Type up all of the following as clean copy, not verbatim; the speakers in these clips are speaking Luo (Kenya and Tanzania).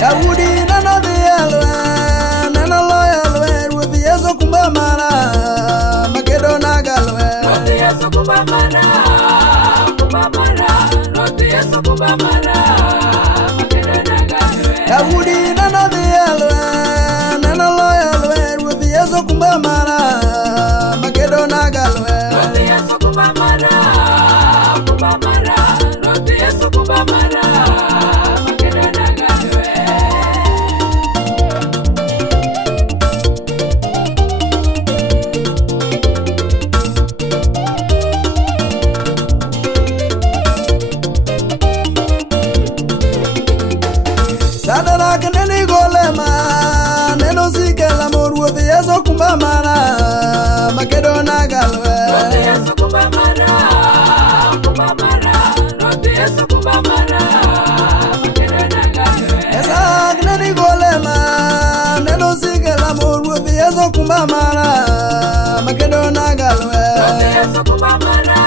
Daudi nana dialwe, nana loyalwe, with the Yeso Kubamara, Makedona Galwe. Not the Yeso Kubamara, not the Yeso Kubamara, Makedona Galwe. Daudi nana dialwe, nana loyalwe, with the Yeso Kubamara, Makedona Galwe. Not the Yeso Kubamara, not the Yeso Kubamara. Sadara kaneni golema, neno sikela moru the Yeso Kubamara, Makedona Galwe. Not the Yeso Kubamara, not the Yeso Kubamara, Makedona Galwe. Esa kaneni golema, neno sikela moru the Yeso Kubamara, Makedona Galwe. Not the Yeso Kubamara,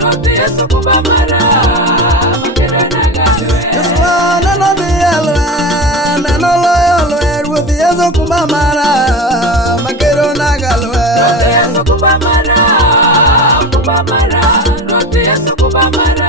not the Yeso Kubamara. Kubamara, Makedona Galwe. Not the Yeso Kubamara, not the Yeso Kubamara.